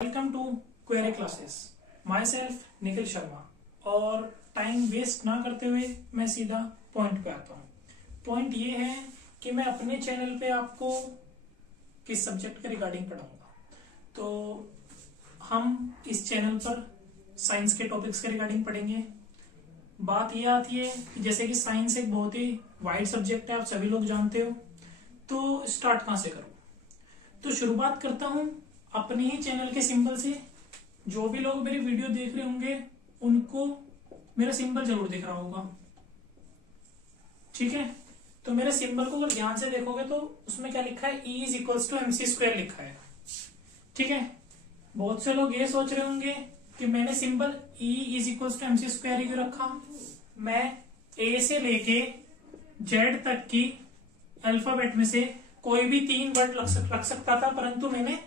Welcome to query classes. Myself Nikhil Sharma. और time waste ना करते हुए मैं सीधा पॉइंट पे आता हूँ। पॉइंट ये है कि मैं अपने चैनल पे आपको किस सब्जेक्ट के रिगार्डिंग पढ़ाऊंगा। तो हम इस चैनल पर साइंस के टॉपिक्स के रिगार्डिंग पढ़ेंगे। बात ये आती है कि जैसे कि साइंस एक बहुत ही वाइड सब्जेक्ट है, आप सभी लोग जानते हो। तो स्टार्ट कहाँ से करूँ? तो शुरुआत करता हूँ अपने ही चैनल के सिंबल से। जो भी लोग मेरी वीडियो देख रहे होंगे उनको मेरा सिंबल जरूर दिख रहा होगा, ठीक है। तो मेरे सिंबल को अगर ध्यान से देखोगे तो उसमें क्या लिखा है, E is equals to MC² लिखा है, ठीक है। बहुत से लोग ये सोच रहे होंगे कि मैंने symbol E is equals to MC² ही क्यों रखा। मैं A से लेके Z तक की अल्फाबेट में से कोई भी 3 वर्ड रख सकता था, परंतु मैंने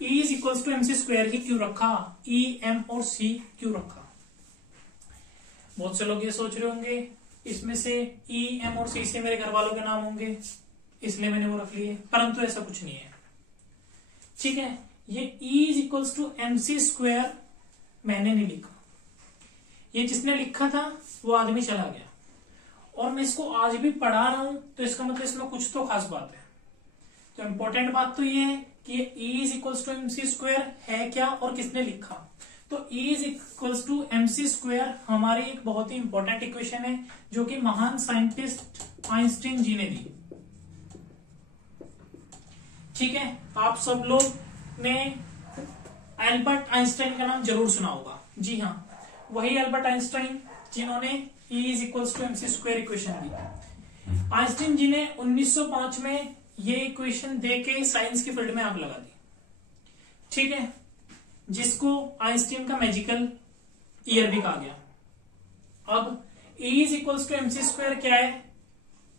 E is equals to MC² ही क्यों रखा, E, M और C क्यों रखा। बहुत से लोग ये सोच रहे होंगे इसमें से E, M और C से मेरे घर वालों के नाम होंगे, इसलिए मैंने वो रख लिए, परंतु ऐसा कुछ नहीं है, ठीक है। ये E is equals to MC² मैंने नहीं लिखा, ये जिसने लिखा था वो आदमी चला गया, और मैं इसको आज भी पढ़ा रहा हूं, तो इसका मतलब इसमें कुछ तो खास बात है। तो इंपॉर्टेंट बात तो ये है कि ये E is equals to MC² है क्या और किसने लिखा। तो E is equals to MC² हमारी एक बहुत ही इंपॉर्टेंट इक्वेशन है, जो कि महान साइंटिस्ट आइंस्टीन जी ने दी, ठीक है। आप सब लोग ने एल्बर्ट आइंस्टाइन का नाम जरूर सुना होगा। जी हाँ, वही एल्बर्ट आइंस्टाइन जिन्होंने E is equals to MC² equation दी। आइंस्टीन जी ने 1905 में ये इक्वेशन देके साइंस की फील्ड में आग लगा दी, ठीक है, जिसको आइंस्टीन का मैजिकल ईयर भी कहा गया। अब E is equals to MC² क्या है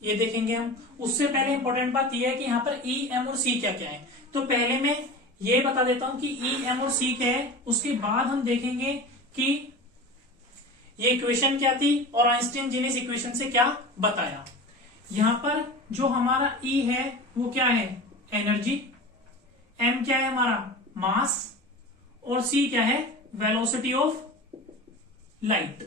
ये देखेंगे हम। उससे पहले इंपॉर्टेंट बात यह है कि यहाँ पर E, M और C क्या क्या है। तो पहले मैं ये बता देता हूं कि E, M और C क्या है, उसके बाद हम देखेंगे कि ये इक्वेशन क्या थी और आइंस्टीन जी ने इस इक्वेशन से क्या बताया। यहां पर जो हमारा E है वो क्या है, एनर्जी, M क्या है हमारा मास, और C क्या है, वेलोसिटी ऑफ लाइट,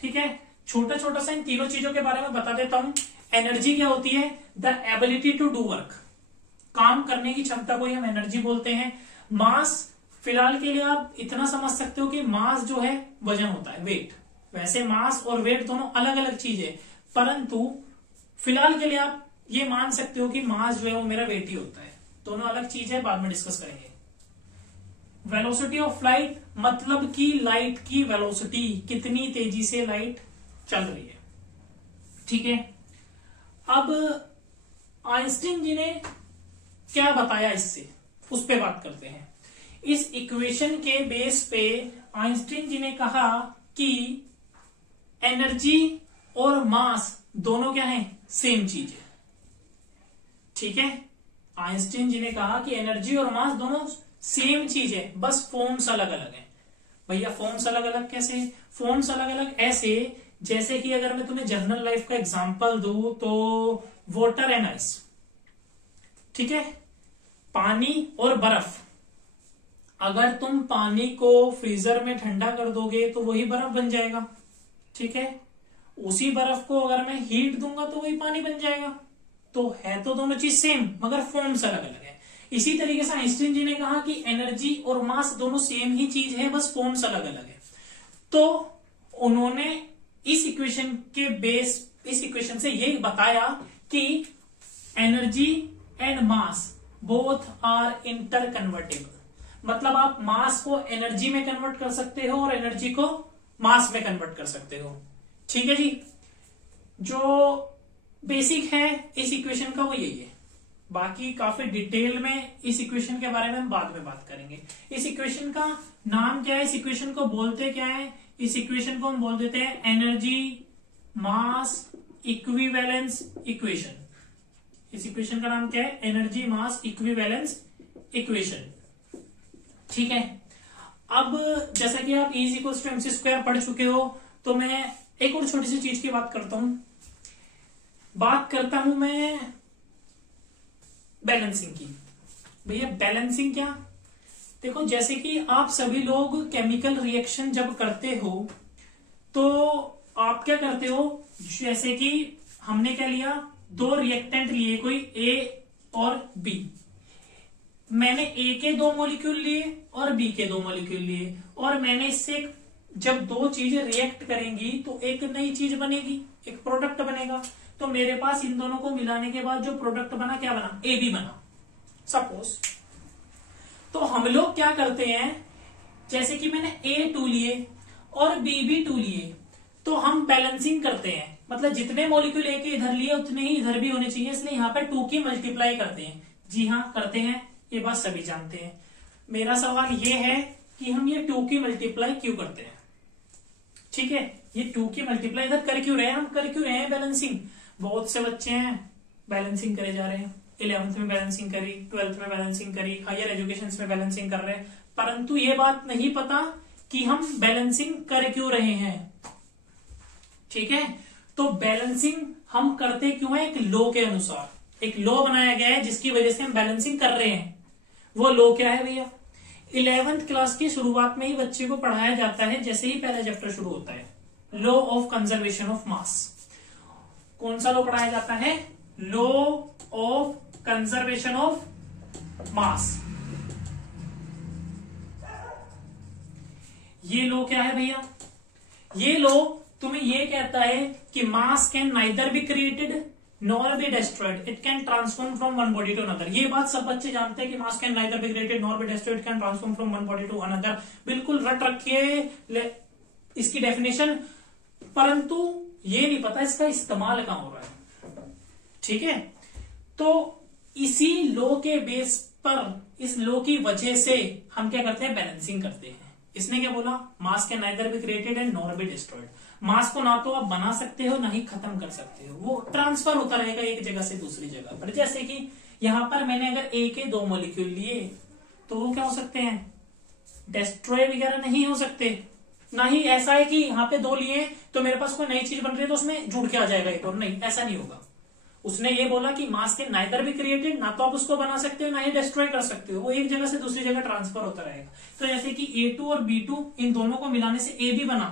ठीक है। छोटा छोटा सा इन तीनों चीजों के बारे में बता देता हूं। एनर्जी क्या होती है, the ability to do work, काम करने की क्षमता को ही हम एनर्जी बोलते हैं। मास, फिलहाल के लिए आप इतना समझ सकते हो कि मास जो है वजन होता है, वेट। वैसे मास और वेट दोनों अलग अलग चीज है, परंतु फिलहाल के लिए आप ये मान सकते हो कि मास जो है वो मेरा वेट ही होता है। दोनों अलग चीज है, बाद में डिस्कस करेंगे। वेलोसिटी ऑफ लाइट मतलब कि लाइट की वेलोसिटी, कितनी तेजी से लाइट चल रही है, ठीक है। अब आइंस्टीन जी ने क्या बताया इससे, उस पे बात करते हैं। इस इक्वेशन के बेस पे आइंस्टीन जी ने कहा कि एनर्जी और मास दोनों क्या है, सेम चीज है, ठीक है। आइंस्टीन जी ने कहा कि एनर्जी और मास दोनों सेम चीज है, बस फॉर्म्स अलग अलग है। भैया फॉर्म्स अलग अलग कैसे, फॉर्म्स अलग अलग ऐसे जैसे कि अगर मैं तुम्हें जनरल लाइफ का एग्जांपल दूं तो वाटर एंड आइस, ठीक है, पानी और बर्फ। अगर तुम पानी को फ्रीजर में ठंडा कर दोगे तो वही बर्फ बन जाएगा, ठीक है। उसी बर्फ को अगर मैं हीट दूंगा तो वही पानी बन जाएगा। तो है तो दोनों चीज सेम, मगर फॉर्म्स अलग अलग है। इसी तरीके से आइंस्टीन जी ने कहा कि एनर्जी और मास दोनों सेम ही चीज है, बस फॉर्म्स अलग अलग है। तो उन्होंने इस इक्वेशन के बेस, इस इक्वेशन से ये बताया कि energy and mass both are interconvertible. मतलब आप मास को एनर्जी में कन्वर्ट कर सकते हो और एनर्जी को मास में कन्वर्ट कर सकते हो, ठीक है जी। जो बेसिक है इस इक्वेशन का वो यही है। बाकी काफी डिटेल में इस इक्वेशन के बारे में हम बाद में बात करेंगे। इस इक्वेशन का नाम क्या है, इस इक्वेशन को बोलते क्या है, इस इक्वेशन को हम बोल देते हैं एनर्जी मास इक्विवेलेंस इक्वेशन। इस इक्वेशन का नाम क्या है, एनर्जी मास इक्विवेलेंस इक्वेशन, ठीक है। अब जैसा कि आप E is equals to MC² पढ़ चुके हो, तो मैं एक और छोटी सी चीज की बात करता हूं मैं बैलेंसिंग की। भैया बैलेंसिंग क्या, देखो जैसे कि आप सभी लोग केमिकल रिएक्शन जब करते हो तो आप क्या करते हो, जैसे कि हमने क्या लिया, दो रिएक्टेंट लिए कोई ए और बी। मैंने ए के दो मॉलिक्यूल लिए और बी के दो मॉलिक्यूल लिए, और मैंने इससे जब दो चीजें रिएक्ट करेंगी तो एक नई चीज बनेगी, एक प्रोडक्ट बनेगा। तो मेरे पास इन दोनों को मिलाने के बाद जो प्रोडक्ट बना, क्या बना, ए बी बना सपोज। तो हम लोग क्या करते हैं, जैसे कि मैंने A2 लिए और B2 लिए, तो हम बैलेंसिंग करते हैं, मतलब जितने मॉलिक्यूल ए के इधर लिए उतने ही इधर भी होने चाहिए, इसलिए यहाँ पे 2 की मल्टीप्लाई करते हैं। जी हाँ करते हैं, ये बात सभी जानते हैं। मेरा सवाल ये है कि हम ये 2 की मल्टीप्लाई क्यों करते हैं। ठीक है, ये 2 की मल्टीप्लाई इधर कर क्यों रहे हैं, हम कर क्यों रहे हैं बैलेंसिंग। बहुत से बच्चे हैं बैलेंसिंग करे जा रहे हैं, 11th में बैलेंसिंग करी, 12th में बैलेंसिंग करी, हायर एजुकेशन में बैलेंसिंग कर रहे हैं, परंतु ये बात नहीं पता कि हम बैलेंसिंग कर क्यों रहे हैं। ठीक है, तो बैलेंसिंग हम करते क्यों है, एक लॉ के अनुसार। एक लॉ बनाया गया है जिसकी वजह से हम बैलेंसिंग कर रहे हैं। वो लॉ क्या है भैया, 11th क्लास की शुरुआत में ही बच्चे को पढ़ाया जाता है, जैसे ही पहला चैप्टर शुरू होता है, law of conservation of mass. कौन सा लॉ पढ़ाया जाता है, law of conservation of mass. ये लॉ क्या है भैया, ये लॉ तुम्हें ये कहता है कि mass can neither be created nor be destroyed, it can transform from one body to another. ये बात सब बच्चे जानते हैं कि mass can neither be created nor be destroyed, it can transform from one body to another. बिल्कुल रट रखिए इसकी डेफिनेशन, परंतु ये नहीं पता इसका इस्तेमाल कहां हो रहा है। ठीक है, तो इसी लॉ के बेस पर, इस लॉ की वजह से हम क्या करते हैं, बैलेंसिंग करते हैं। इसने क्या बोला, mass can neither be created and nor be destroyed. Mass को ना तो आप बना सकते हो ना ही खत्म कर सकते हो, वो ट्रांसफर होता रहेगा एक जगह से दूसरी जगह पर। जैसे कि यहां पर मैंने अगर ए के दो मॉलिक्यूल लिए तो वो क्या हो सकते हैं, डिस्ट्रॉय वगैरह नहीं हो सकते। ना ही ऐसा है कि यहाँ पे दो लिए तो मेरे पास कोई नई चीज बन रही है तो उसमें जुड़ के आ जाएगा एक और, नहीं ऐसा नहीं होगा। उसने ये बोला कि मास के नाइदर भी क्रिएटेड, ना तो आप उसको बना सकते हो ना ही डिस्ट्रॉय कर सकते हो, वो एक जगह से दूसरी जगह ट्रांसफर होता रहेगा। तो जैसे कि A2 और B2 इन दोनों को मिलाने से AB बना,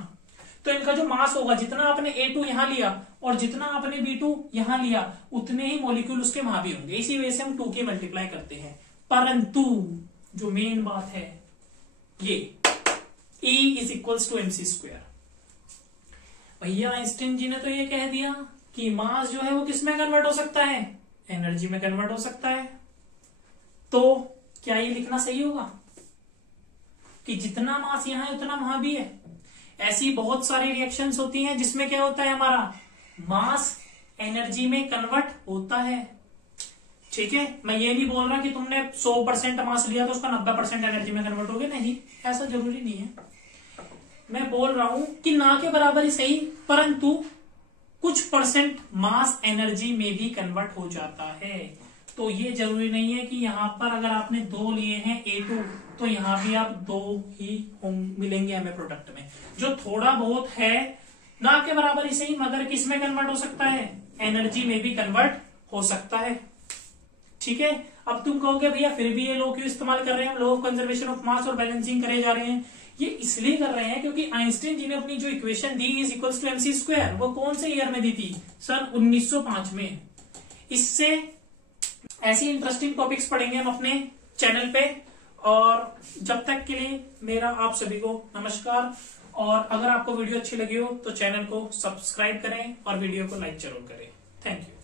तो इनका जो मास होगा, जितना आपने A2 यहां लिया और जितना आपने B2 यहां लिया, उतने ही मॉलिक्यूल उसके वहां भी होंगे। इसी वजह से हम 2 की मल्टीप्लाई करते हैं। परंतु जो मेन बात है ये E is equals to mc²। भैया आइंस्टाइन जी ने तो ये कह दिया कि मास जो है वो किस में कन्वर्ट हो सकता है, एनर्जी में कन्वर्ट हो सकता है। तो क्या ये लिखना सही होगा कि जितना मास यहां है उतना वहां भी है। ऐसी बहुत सारी रिएक्शंस होती हैं जिसमें क्या होता है, हमारा मास एनर्जी में कन्वर्ट होता है। ठीक है, मैं ये नहीं बोल रहा कि तुमने 100% मास लिया तो उसका 90% एनर्जी में कन्वर्ट हो गया, नहीं ऐसा जरूरी नहीं है। मैं बोल रहा हूं कि ना के बराबर ही सही, परंतु कुछ परसेंट मास एनर्जी में भी कन्वर्ट हो जाता है। तो ये जरूरी नहीं है कि यहां पर अगर आपने 2 लिए हैं A2 तो यहां भी आप 2 ही मिलेंगे हमें प्रोडक्ट में। जो थोड़ा बहुत है ना के बराबर ही सही, मगर किस में कन्वर्ट हो सकता है, एनर्जी में भी कन्वर्ट हो सकता है। ठीक है, अब तुम कहोगे भैया फिर भी ये लॉ क्यों इस्तेमाल कर रहे हैं, law of conservation of mass और बैलेंसिंग करे जा रहे हैं। ये इसलिए कर रहे हैं क्योंकि आइंस्टाइन जी ने अपनी जो इक्वेशन दी इज इक्वल्स टू mc², वो कौन से ईयर में दी थी, सन 1905 में। इससे ऐसी इंटरेस्टिंग टॉपिक्स पढ़ेंगे हम अपने चैनल पे। और जब तक के लिए मेरा आप सभी को नमस्कार। और अगर आपको वीडियो अच्छी लगी हो तो चैनल को सब्सक्राइब करें और वीडियो को लाइक जरूर करें। Thank you.